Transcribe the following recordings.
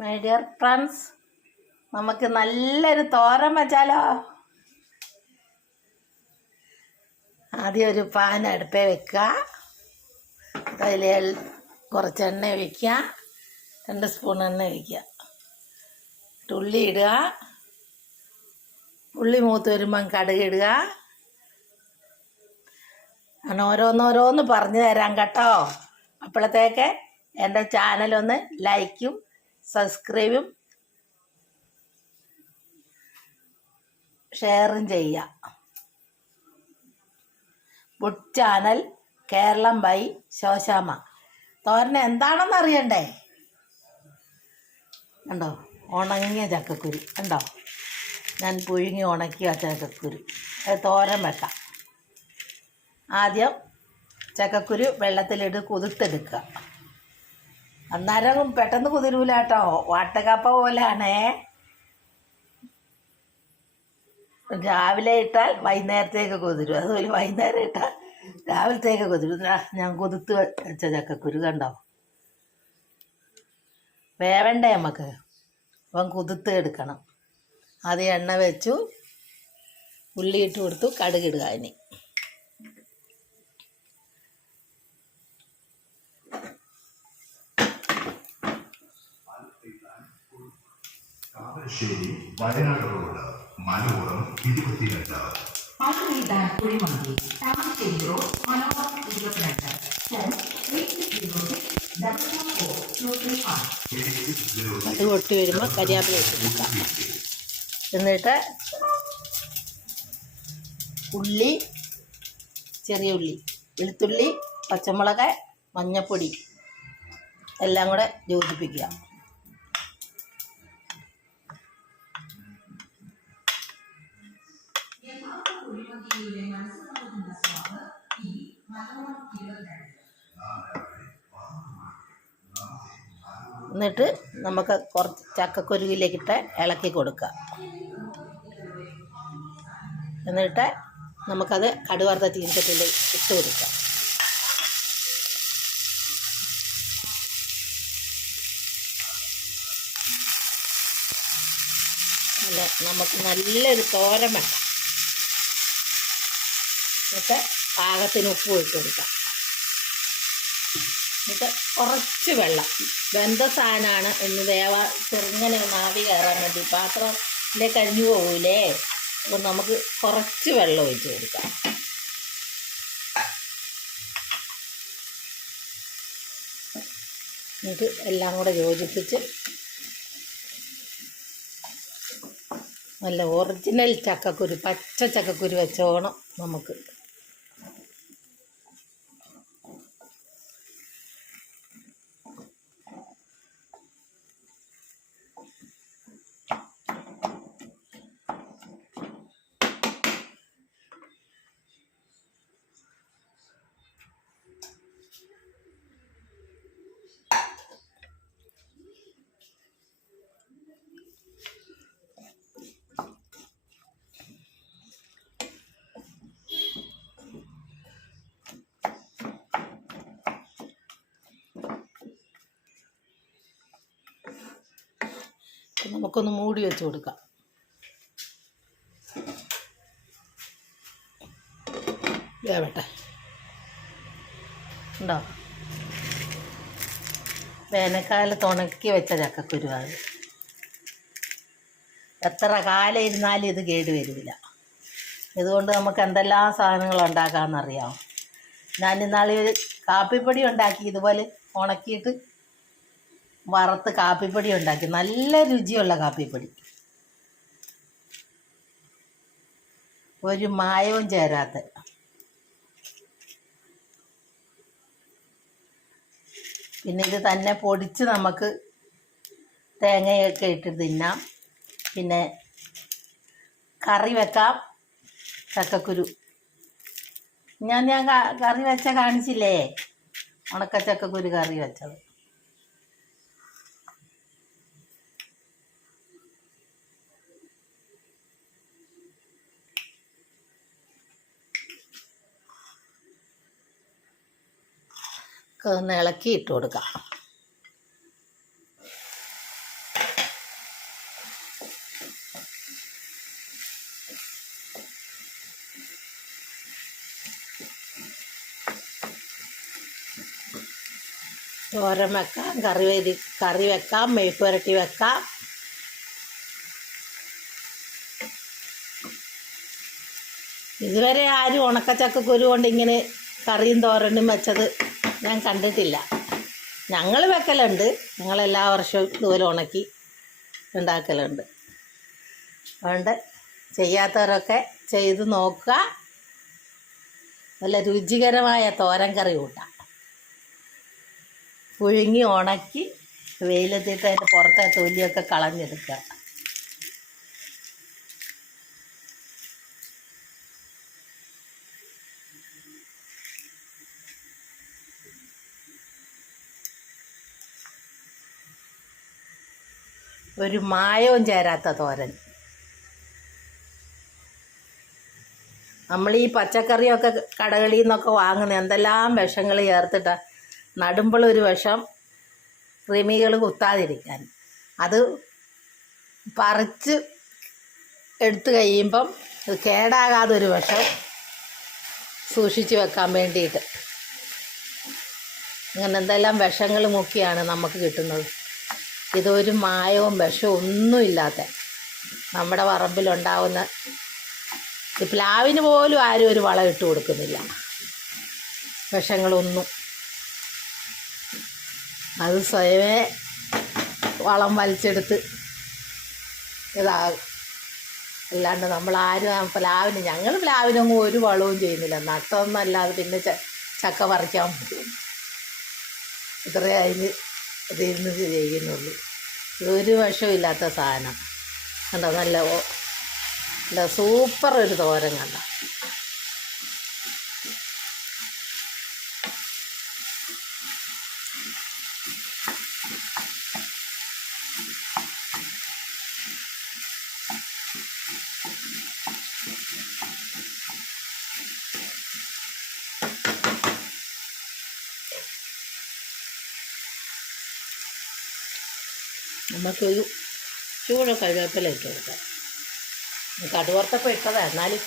My dear friends, നമുക്ക് നല്ലൊരു തോരൻ വെച്ചാലോ? ആദ്യം ഒരു പാൻ അടുപ്പേ വെക്കുക. അതിൽ കുറച്ച് എണ്ണ ഒഴിക്കുക. 2 സ്പൂൺ എണ്ണ ഒഴിക്കുക. ഉള്ളി ഇടുക. ഉള്ളി മൂത്ത് വരുമ്പം കടുക് ഇടുക. ഞാൻ ഓരോന്നോരോന്ന് പറഞ്ഞു തരാം കേട്ടോ. അപ്പോഴത്തേക്ക് എൻ്റെ ചാനലൊന്ന് ലൈക്കും സബ്സ്ക്രൈബും ഷെയറും ചെയ്യുക. Food channel Keralam by Soshamma. തോരൻ എന്താണെന്ന് അറിയണ്ടേ? കണ്ടോ, ഉണങ്ങിയ ചക്കക്കുരു കണ്ടോ, ഞാൻ പുഴുങ്ങി ഉണക്കിയ ചക്കക്കുരു. അത് തോരൻ വെക്കാം. ആദ്യം ചക്കക്കുരു വെള്ളത്തിലിട്ട് കുതിർത്തെടുക്കുക. അന്നേരം പെട്ടെന്ന് കുതിരൂല കേട്ടോ, വാട്ടക്കപ്പ പോലെയാണേ. രാവിലെ ഇട്ടാൽ വൈകുന്നേരത്തേക്ക് കുതിരും, അതുപോലെ വൈകുന്നേരം ഇട്ടാൽ രാവിലത്തേക്ക് കുതിരും. ഞാൻ കുതിർത്ത് വെച്ച ചക്കക്കുരു കണ്ടോ, വേവണ്ടേ നമുക്ക്, അപ്പം കുതിർത്ത് എടുക്കണം. ആദ്യം എണ്ണ വെച്ചു, ഉള്ളി ഇട്ട് കൊടുത്തു, കടുകിടുക. ഇനി കാവലശ്ശേരി വയനാട് റോഡ് മലപ്പുറം 22. പള്ളിയിടാൻ കുഴിമന്തി താമരശ്ശേരി റോഡ് മലപ്പുറം 22. അത് പൊട്ടി വരുമ്പോൾ കരിയാപ്പില ഇട്ട് കൊടുക്കാം. എന്നിട്ട് ഉള്ളി, ചെറിയ ഉള്ളി, വെളുത്തുള്ളി, പച്ചമുളക്, മഞ്ഞൾപ്പൊടി എല്ലാം കൂടെ യോജിപ്പിക്കുക. എന്നിട്ട് നമുക്ക് കുറച്ച് ചക്കക്കുരുവിലേക്കിട്ട് ഇളക്കി കൊടുക്കുക. എന്നിട്ട് നമുക്കത് കടുവറുത്ത ചീനച്ചട്ടിയിൽ ഇട്ട് കൊടുക്കുക. നമുക്ക് നല്ലൊരു തോരൻ വേണം. എന്നിട്ട് പാകത്തിന് ഉപ്പ് ഇട്ട് കൊടുക്കാം. എന്നിട്ട് കുറച്ച് വെള്ളം, വെന്ത സാധനമാണ് എന്ന് ചെറുങ്ങനെ ആവി കയറാൻ വേണ്ടി. പാത്രത്തിലെ കരിഞ്ഞു പോകൂലേ, അപ്പോൾ നമുക്ക് കുറച്ച് വെള്ളം ഒഴിച്ച് കൊടുക്കാം. എന്നിട്ട് എല്ലാം കൂടെ യോജിപ്പിച്ച് നല്ല ഒറിജിനൽ ചക്കക്കുരു, പച്ച ചക്കക്കുരു വെച്ചോണം നമുക്ക്. നമുക്കൊന്ന് മൂടി വെച്ച് കൊടുക്കാം. വേവട്ടെ. ഉണ്ടോ, വേനൽക്കാലത്ത് ഉണക്കി വെച്ച ചക്കക്കുരുവാണ്. എത്ര കാലം ഇരുന്നാലും ഇത് കേടുവരില്ല. ഇതുകൊണ്ട് നമുക്ക് എന്തെല്ലാം സാധനങ്ങൾ ഉണ്ടാക്കാമെന്നറിയാമോ? ഞാനിന്നാളെ ഒരു കാപ്പിപ്പൊടി ഉണ്ടാക്കി, ഇതുപോലെ ഉണക്കിയിട്ട് വറുത്ത് കാപ്പിപ്പൊടി ഉണ്ടാക്കി. നല്ല രുചിയുള്ള കാപ്പിപ്പൊടി, ഒരു മായവും ചേരാത്ത. പിന്നെ ഇത് തന്നെ പൊടിച്ച് നമുക്ക് തേങ്ങയൊക്കെ ഇട്ട് തിന്നാം. പിന്നെ കറി വെക്കാം. ചക്കക്കുരു ഞാൻ കറി വെച്ച കാണിച്ചില്ലേ, ഉണക്ക ചക്കക്കുരു കറി വെച്ചത്. ഒന്ന് ഇളക്കി ഇട്ട് കൊടുക്കാം. തോരൻ വെക്കാം, കറി വെക്കാം, മെഴുക്ക് പുരട്ടി വെക്കാം. ഇതുവരെ ആരും ഉണക്കച്ചക്കക്കുരു കൊണ്ട് ഇങ്ങനെ കറിയും തോരനും വെച്ചത് ഞാൻ കണ്ടിട്ടില്ല. ഞങ്ങൾ വെക്കലുണ്ട്, ഞങ്ങളെല്ലാ വർഷവും ഇതുപോലെ ഉണക്കി ഉണ്ടാക്കലുണ്ട്. അതുകൊണ്ട് ചെയ്യാത്തവരൊക്കെ ചെയ്ത് നോക്കുക. നല്ല രുചികരമായ തോരൻ കറി കൂട്ടാം. പുഴുങ്ങി ഉണക്കി വെയിലത്തിട്ട് അതിൻ്റെ പുറത്തെ തൊലിയൊക്കെ കളഞ്ഞെടുക്കുക. ഒരു മായവും ചേരാത്ത തോരൻ. നമ്മൾ ഈ പച്ചക്കറിയൊക്കെ കടകളിൽ നിന്നൊക്കെ വാങ്ങുന്ന എന്തെല്ലാം വിഷങ്ങൾ ചേർത്തിട്ടാണ്. നടുമ്പോൾ ഒരു വിഷം, കൃമികൾ കുത്താതിരിക്കാൻ. അത് പറിച്ച് എടുത്തു കഴിയുമ്പം അത് കേടാകാതൊരു വിഷം സൂക്ഷിച്ച് വെക്കാൻ വേണ്ടിയിട്ട്. അങ്ങനെ എന്തെല്ലാം വിഷങ്ങൾ മുക്കിയാണ് നമുക്ക് കിട്ടുന്നത്. ഇതൊരു മായവും വിഷവും ഒന്നുമില്ലാത്ത നമ്മുടെ പറമ്പിലുണ്ടാവുന്ന. ഈ പ്ലാവിന് പോലും ആരും ഒരു വളം ഇട്ട് കൊടുക്കുന്നില്ല, വിഷങ്ങളൊന്നും. അത് സ്വയമേ വളം വലിച്ചെടുത്ത് ഇതാകും. അല്ലാണ്ട് നമ്മളാരും ഞങ്ങൾ പ്ലാവിനൊന്നും ഒരു വളവും ചെയ്യുന്നില്ല. നട്ടൊന്നല്ലാതെ പിന്നെ ചക്ക പറിക്കാൻ പോകും. ഇത്രയേ അതിന് ഇതിരുന്ന് ചെയ്യുന്നുള്ളൂ. ഇതൊരു വിഷമില്ലാത്ത സാധനം കണ്ടോ. നല്ല സൂപ്പർ ഒരു തോരൻ കണ്ടോ. നമുക്കൊരു ചൂട് കറിവേപ്പില ഇട്ട് കൊടുക്കാം. കടുവറുത്തപ്പോൾ ഇട്ടതാണ്, എന്നാലും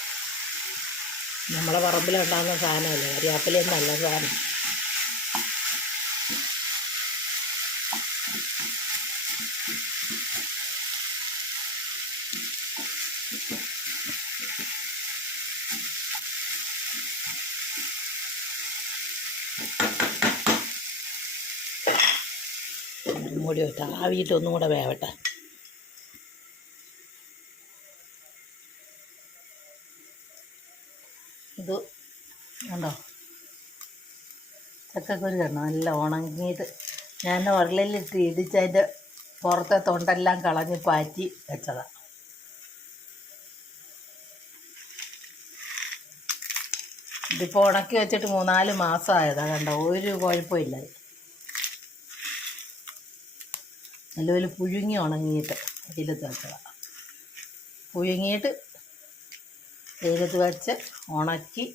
നമ്മളെ പറമ്പിലുണ്ടാകുന്ന സാധനമല്ലേ. കറിവേപ്പിലയും നല്ല സാധനം. മൂടി വെട്ടാ, ആവിയിട്ട് ഒന്നും കൂടെ വേവട്ടെ. ഇത് കണ്ടോ, ചക്കക്കുരു കണ്ടോ നല്ല ഉണങ്ങിയിട്ട്. ഞാൻ ഉരുളിലിട്ട് ഇടിച്ചതിൻ്റെ പുറത്തെ തൊണ്ടെല്ലാം കളഞ്ഞ് പാറ്റി വെച്ചതാണ്. ഇതിപ്പോൾ ഉണക്കി വെച്ചിട്ട് 3-4 മാസമായതാണ്. കണ്ടോ, ഒരു കുഴപ്പമില്ല. നല്ലപോലെ പുഴുങ്ങി ഉണങ്ങിയിട്ട് വെയിലത്ത് വെച്ചതാണ്. പുഴുങ്ങിയിട്ട് വെയിലത്ത് വെച്ച് ഉണക്കി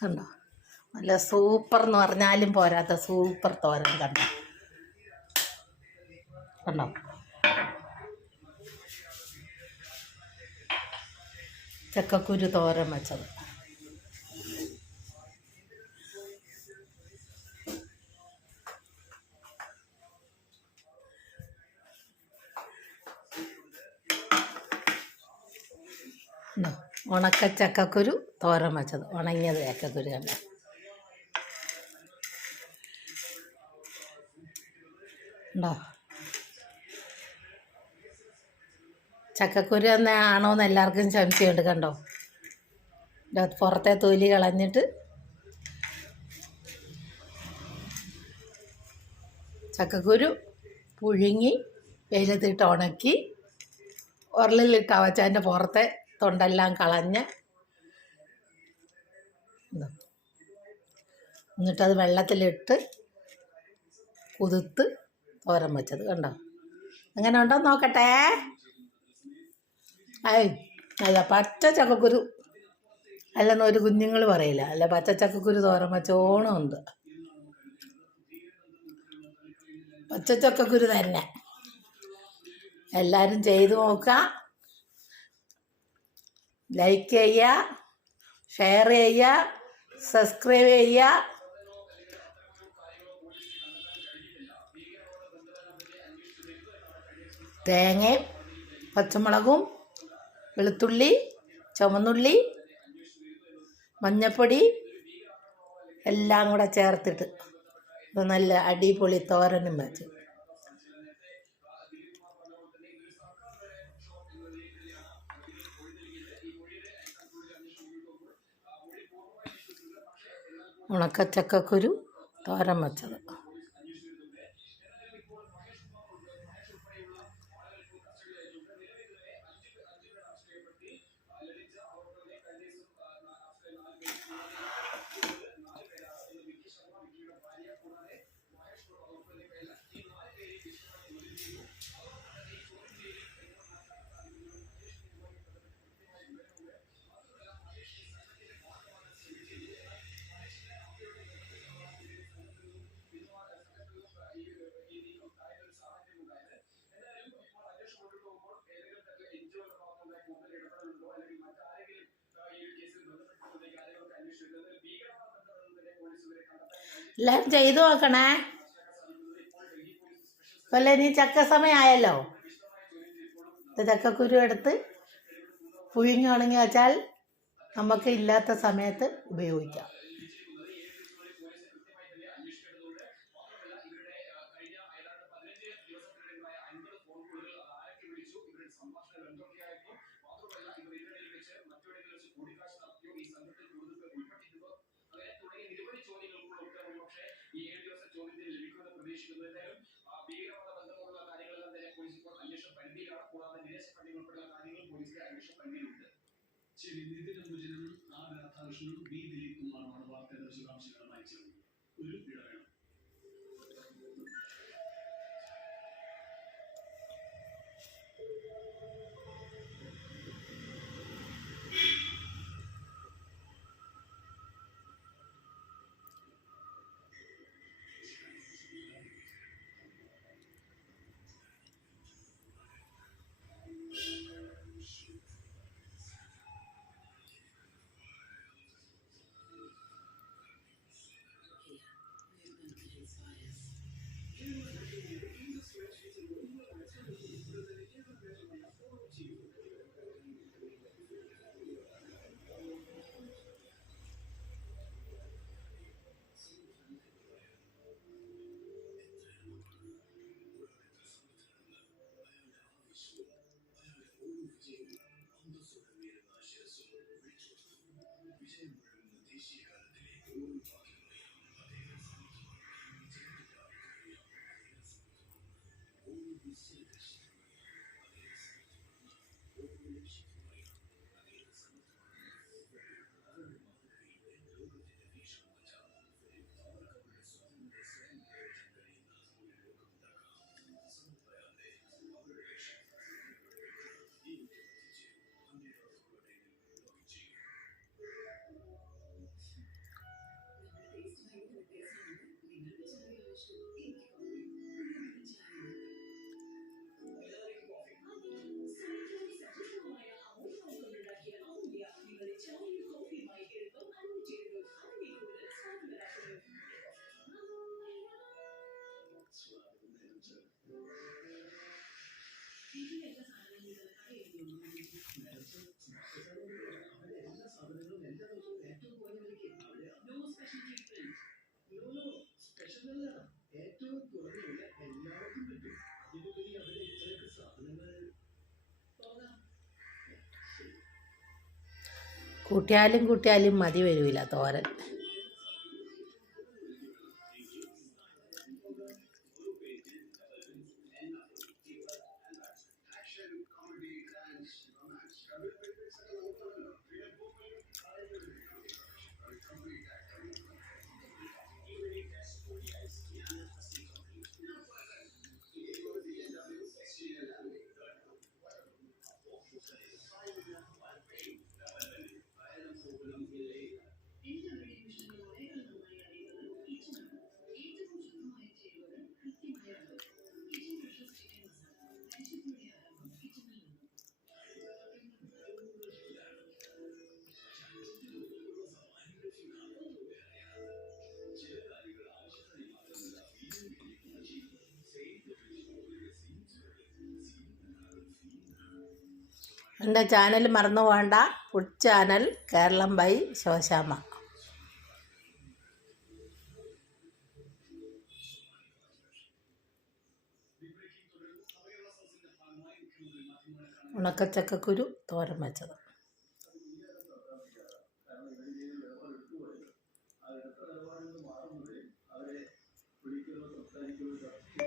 കണ്ടോ. നല്ല സൂപ്പർ എന്ന് പറഞ്ഞാലും പോരാത്ത സൂപ്പർ തോരൻ കണ്ടോ. കണ്ടോ, ചക്കക്കുരു തോരൻ വെച്ചത്. ഉണക്ക ചക്കക്കുരു തോരൻ വെച്ചത്, ഉണങ്ങിയത് ചക്കക്കുരു കണ്ട. ഉണ്ടോ? ചക്കക്കുരു തന്നെ ആണോന്ന് എല്ലാവർക്കും സംശയമുണ്ട്. കണ്ടോ, പുറത്തെ തൊലി കളഞ്ഞിട്ട് ചക്കക്കുരു പുഴുങ്ങി വെയിലത്തിട്ട് ഉണക്കി ഉരലിലിട്ട് അവച്ച് അതിൻ്റെ പുറത്തെ തൊണ്ടെല്ലാം കളഞ്ഞ് എന്നിട്ടത് വെള്ളത്തിലിട്ട് കുതിർത്ത് തോരൻ വെച്ചത്. കണ്ടോ, അങ്ങനെ ഉണ്ടോ നോക്കട്ടെ. അല്ല പച്ച ചക്കക്കുരു അല്ലെന്ന് ഒരു കുഞ്ഞുങ്ങൾ പറയില്ല, അല്ല പച്ച ചക്കക്കുരു തോരൻ വെച്ചോണമുണ്ട്. പച്ച ചക്കക്കുരു തന്നെ. എല്ലാവരും ചെയ്തു നോക്കുക, ലൈക്ക് ചെയ്യുക, ഷെയർ ചെയ്യുക, സബ്സ്ക്രൈബ് ചെയ്യുക. തേങ്ങയും പച്ചമുളകും വെളുത്തുള്ളി ചുവന്നുള്ളി മഞ്ഞൾപ്പൊടി എല്ലാം കൂടെ ചേർത്തിട്ട് നല്ല അടിപൊളി തോരനും വെച്ച്. ഉണക്കച്ചക്കക്കുരു തോരൻ വെച്ചത്. എല്ലാവരും ചെയ്തു നോക്കണേ. കൊല്ലം ഇനി ചക്ക സമയമായല്ലോ. ചക്കക്കുരു എടുത്ത് പുഴുങ്ങി ഉണങ്ങി വെച്ചാൽ നമുക്ക് ഇല്ലാത്ത സമയത്ത് ഉപയോഗിക്കാം. കൂട്ടിയാലും മതി വരില്ല തോരൻ. എൻ്റെ ചാനൽ മറന്നു പോകണ്ട. Food channel Keralam by Soshamma. ഉണക്കച്ചക്കക്കുരു തോരൻ വെച്ചത്.